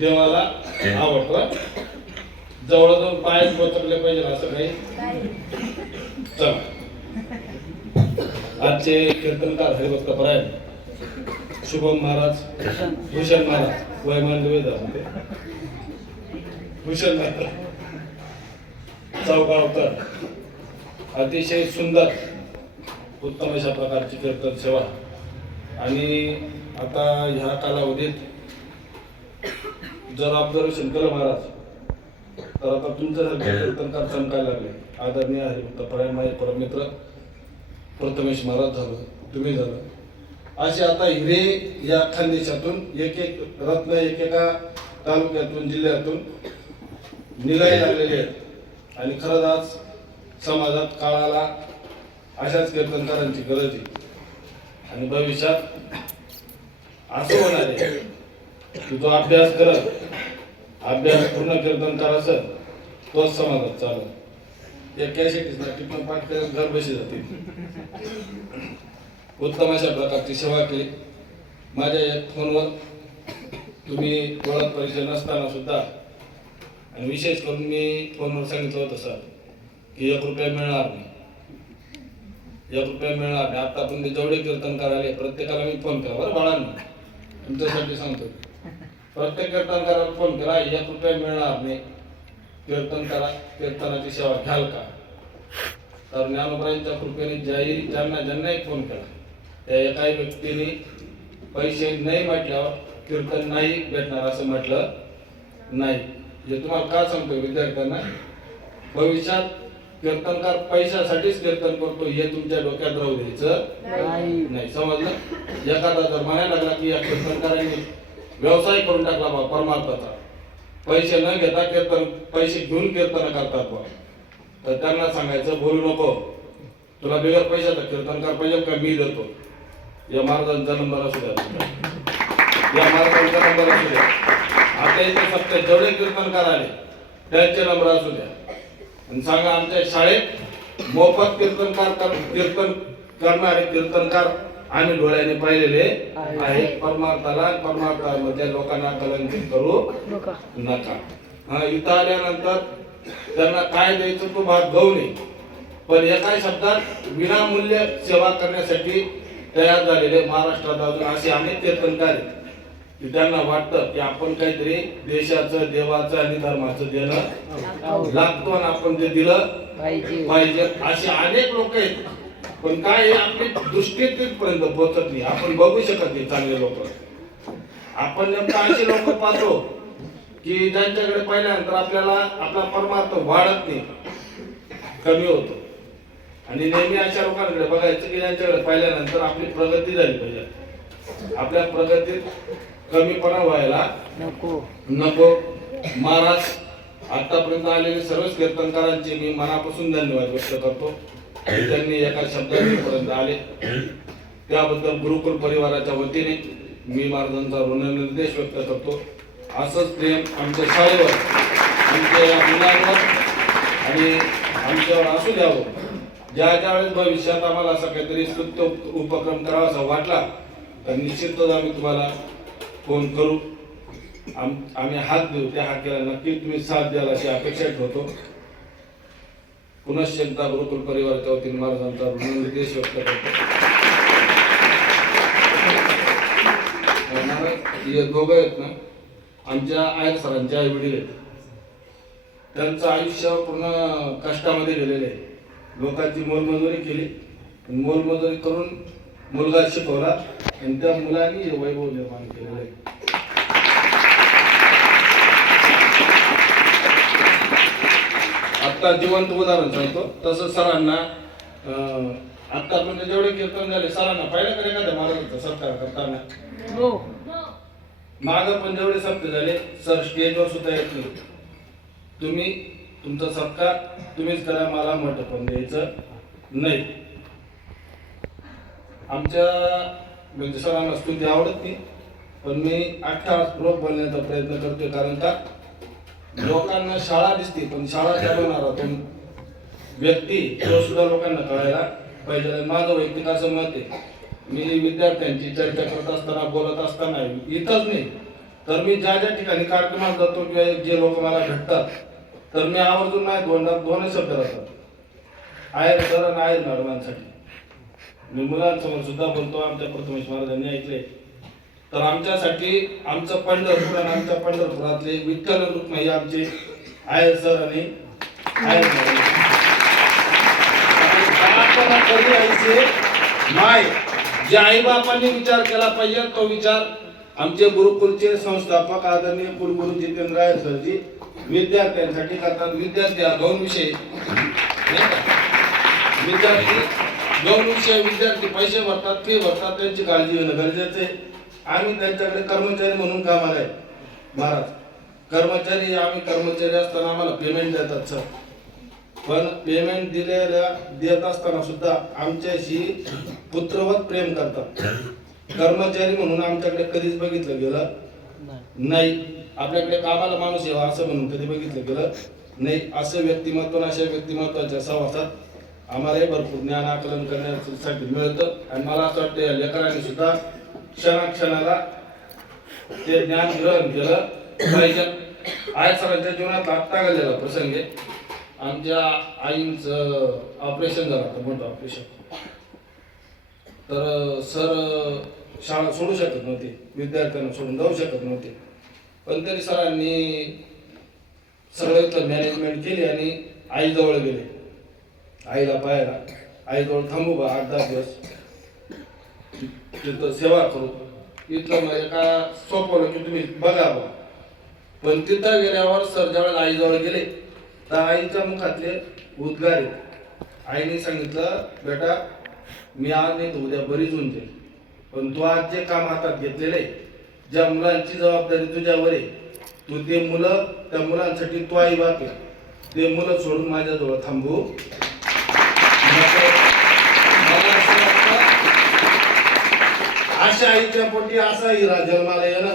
देवाला आवडतं. जवळ जाऊन पायात बोचकले पाहिजे असं काही. चला, आजचे कीर्तनकार हरिभक्त परायण शुभम महाराज, भूषण महाराज, वयमान होते भूषण महाराज चौगावकर, अतिशय सुंदर उत्तम अशा प्रकारची कीर्तन सेवा. आणि आता ह्या कालावधीत जर ऑब्झर्वेशन केलं महाराज तर आता तुमच्यासारखे कीर्तनकार चमकायला लागले. आदरणीय हरिभक्त परायण माझे परममित्र प्रथमेश महाराज झालं, तुम्ही झालं, असे आता हिरे या खानदेशातून एक एक रत्न एकेका तालुक्यातून जिल्ह्यातून निघायला लागलेले आहेत. आणि खरंच आज समाजात काळाला अशाच कीर्तनकारांची गरज आहे. आणि भविष्यात असं होणार आहे की जो अभ्यास करत, अभ्यास पूर्ण कीर्तनकार असेल तोच समाजात चालत. या कॅसेटीसला टिपण पाठ करत घर बशी जातील. उत्तम अशा प्रकारची सेवा केली. माझ्या एक फोनवर तुम्ही ओळख परिचय नसताना सुद्धा, आणि विशेष करून मी फोनवर सांगितलं होतं सर की 1 रुपया मिळणार नाही, 1 रुपया मिळणार नाही. आता पण ते जेवढे कीर्तनकार आले प्रत्येकाला मी फोन केला. बरं बाळांनो, तुमच्यासाठी सांगतो, प्रत्येक कीर्तनकाराला फोन केला, 1 रुपया मिळणार नाही, कीर्तन करा, कीर्तनाची सेवा घ्याल का. तर ज्ञानोबांच्या कृपेने ज्यांनाही फोन केला त्या एकाही व्यक्तीने पैसे नाही म्हटल्यावर कीर्तन नाही भेटणार असं म्हटलं नाही. हे तुम्हाला का सांगतो विद्यार्थ्यांना, भविष्यात कीर्तनकार पैशासाठीच कीर्तन करतो हे तुमच्या डोक्यात राहू द्यायचं नाही. समजलं. एखादा जर म्हणायला लागला की या कीर्तनकारांनी व्यवसाय करून टाकला बा परमार्थाचा, पैसे न घेता कीर्तन, पैसे घेऊन कीर्तन करतात बा, तर त्यांना सांगायचं बोलू नको, तुला बिगर पैशाचा कीर्तनकार पाहिजे का मी देतो. या महाराजांचा नंबर असू द्या, या महाराजांचा नंबर असू द्या. आता इथे फक्त जेवढे कीर्तनकार आले त्यांचे नंबर असू द्या आणि सांगा आमच्या शाळेत मोफत कीर्तन करणारे कीर्तनकार आम्ही डोळ्याने पाहिलेले आहे. परमार्थामध्ये लोकांना कलंकित करू नका. हा, इथं आल्यानंतर त्यांना काय द्यायचं तो भाग गहू नये, पण एका शब्दात विनामूल्य सेवा करण्यासाठी तयार झालेले महाराष्ट्रात अजून असे अनेक कीर्तनकार आहेत की त्यांना वाटतं की आपण काहीतरी देशाचं, देवाचं आणि धर्माचं देणं लागतो आणि आपण ते दिलं पाहिजे. असे अनेक लोक आहेत, पण काय आपली दृष्टी तिथपर्यंत पोहोचत नाही. आपण बघू शकत नाही चांगले लोक. आपण नेमका असे लोक पाहतो की ज्यांच्याकडे पाहिल्यानंतर आपल्याला आपला परमार्थ वाढत नाही, कमी होतो. आणि नेहमी अशा लोकांकडे बघायचं की ज्यांच्याकडे पाहिल्यानंतर आपली प्रगती झाली पाहिजे. आपल्या प्रगतीत कमीपणा व्हायला नको. महाराज आतापर्यंत आलेले सर्वच कीर्तनकारांचे मी मनापासून धन्यवाद व्यक्त करतो. त्यांनी एका शब्दापर्यंत आले त्याबद्दल गुरुकुल परिवाराच्या वतीने मी महाराजांचा ऋणनिर्देश व्यक्त करतो. असंच प्रेम आमच्या शाळेवर, आमच्या मुलांवर आणि आमच्यावर असू द्यावं. ज्या वेळेस भविष्यात आम्हाला असं काहीतरी स्तुत्य उपक्रम करावा असा वाटला तर निश्चितच आम्ही तुम्हाला फोन करू, आम्ही हात देऊ. त्या हाकेला नक्की तुम्ही साथ द्याल अशी अपेक्षा ठेवतो. पुनश्च एकदा गुरुकुल परिवाराच्या वतीने महाराजांचा ऋणनिर्देश व्यक्त करतो. हे दोघं आहेत ना, आमच्या आयर सरांचे आई वडील आहेत. त्यांचं आयुष्य पूर्ण कष्टामध्ये गेलेले आहे. लोकांची मोलमजुरी केली, मोलमजुरी करून मुलगा शिकवला आणि त्या मुलांनी हे वैभव निर्माण केलेलं आहे. आता जिवंत उदाहरण सांगतो. तसं सरांना आतापर्यंत जेवढे कीर्तन झाले सरांना पाहिलं का एखाद्या महाराजांचा सत्कार करताना? माग पण जेवढे सत्य झाले सर स्टेजवर सुद्धा येत नाही. तुम्ही तुमचा सत्कार तुम्हीच करा, मला मोठं पण द्यायचं नाही. आमच्या म्हणजे सरांना स्तुती आवडत नाही, पण मी 18 रोज बोलण्याचा प्रयत्न करतोय. कारण का लोकांना शाळा दिसते पण शाळा चालवणारा तो व्यक्ती तो सुद्धा लोकांना कळायला पाहिजे. माझं वैयक्तिक असं मत आहे, मी विद्यार्थ्यांची चर्चा करत असताना, बोलत असताना इथंच नाही तर मी ज्या ज्या ठिकाणी कार्यक्रमात जातो किंवा जे लोक मला भेटतात तर मी आवर्जून नाही दोनच शब्द राहतात, आयर सर आणि आयर मॅडमांसाठी. मी मुलांसमोर सुद्धा बोलतो, आमच्या प्रथमेश महाराजांनी ऐकले. तर आमच्यासाठी आमचं पंढरपूर आणि आमच्या पंढरपुरातले विठ्ठल रुक्माई आमचे आयर सर आणि आयर कधी आईचे माय जे आई बापांनी विचार केला पाहिजे तो विचार आमचे गुरुकुलचे संस्थापक आदरणीय कुलगुरू जितेंद्र आयर सरजी विद्यार्थ्यांसाठी करतात. विद्यार्थी हा गौण विषय, विद्यार्थी गौण विषय, विद्यार्थी पैसे भरतात, फी भरतात, त्यांची काळजी घेणं गरजेचं आहे. आम्ही त्यांच्याकडे कर्मचारी म्हणून कामाला आहे महाराज. कर्मचारी आम्ही कर्मचारी असताना आम्हाला पेमेंट देतात सर, पण पेमेंट देत असताना सुद्धा आमच्याशी पुत्रवत प्रेम करतात. कर्मचारी म्हणून आमच्याकडे कधीच बघितलं गेलं नाही. आपल्याकडे कामाला माणूस यावा असं म्हणून कधी बघितलं गेलं नाही. असं व्यक्तिमत्व, अशा व्यक्तिमत्वाच्या सहवासात आम्हाला भरपूर ज्ञान आकलन करण्यासाठी मिळतं. आणि मला असं वाटतं या लेकरांनी सुद्धा क्षणाक्षणाला ते ज्ञान ग्रहण केलं पाहिजे. आय सरांच्या जीवनात आत्ता घडलेला प्रसंग आहे. आमच्या आईंचं ऑपरेशन झालं होतं, मोठं ऑपरेशन. तर सर शाळा सोडू शकत नव्हते, विद्यार्थ्यांना सोडून जाऊ शकत नव्हते. पण तरी सरांनी सगळं मॅनेजमेंट केली आणि आईजवळ गेले. आईला पाहायला, आईजवळ थांबू बा 8-10 दिवस, तिथं सेवा करू. इथलं म्हणजे का सोपवलं की तुम्ही बघा बा. पण तिथं गेल्यावर सर ज्यावेळेला आईजवळ गेले तर आईच्या मुखातले उद्गार आहेत. आईने सांगितलं, बेटा मी आज नाही तर उद्या बरीच होऊन जाईल, पण तू आज जे काम हातात घेतलेले, ज्या मुलांची जबाबदारी तुझ्यावर आहे, तू ते मुलं, त्या मुलांसाठी तू आई बाप आहे, ते मुलं सोडून माझ्याजवळ थांबू. अशा आईच्या पोटी असा हिरा जन्माला येणं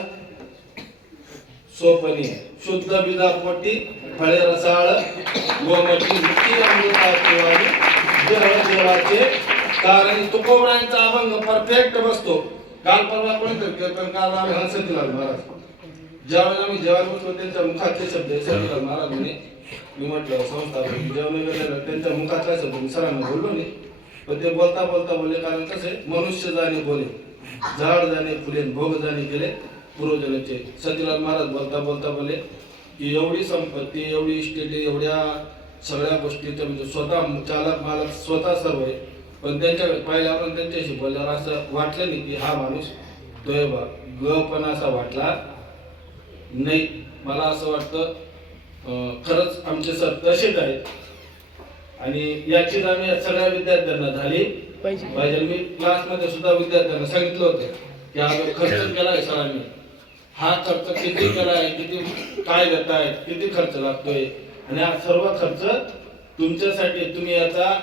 सोपं नाही. शुद्ध बिदा पोटी फळे रसाळ गोमटी मुक्ती अमृताचे देवाचे कारण. तुकोबरायांचा अभंग परफेक्ट बसतो. काल परवा कोणीतरी कीर्तनकार आम्ही हंसतीलाल महाराज, ज्यावेळेला आम्ही जेवायला बसलो त्यांच्या मुखातले शब्द सतीलाल महाराज म्हणे. मी म्हटलं संस्थापक जेवण गेलेलं त्यांच्या मुखातला शब्द मी सरांना बोललो नाही, पण ते बोलता बोलता बोलले. कारण कसे मनुष्य जाणे बोले, झाड जाणे फुले, भोग जाणे गेले पूर्वजनाचे. सतीलाल महाराज बोलता बोलता बोलले की एवढी संपत्ती, एवढी इस्टेटी, एवढ्या सगळ्या गोष्टीचं म्हणजे स्वतः चालक मालक स्वतः सर्व आहे, पण त्यांच्याकडे पाहिल्यावर त्यांच्याशी बोलल्यावर असं वाटलं नाही की हा माणूस दोयबा ग पण असा वाटला नाही. मला असं वाटतं खरंच आमचे सर तसेच आहेत. आणि याची जाणीव सगळ्या विद्यार्थ्यांना झाली पाहिजे. मी क्लासमध्ये सुद्धा विद्यार्थ्यांना सांगितलं होतं की हा जो खर्च केलाय सरांनी, हा खर्च किती केलाय, किती काय देताय, किती खर्च लागतोय, आणि हा सर्व खर्च तुमच्यासाठी. तुम्ही याचा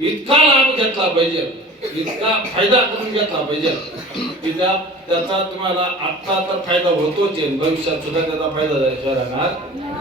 इतका लाभ घेतला पाहिजे, इतका फायदा करून घेतला पाहिजे की त्याचा तुम्हाला आत्ता तर फायदा होतोच आहे, भविष्यात सुद्धा त्याचा फायदा झाल्याशिवाय राहणार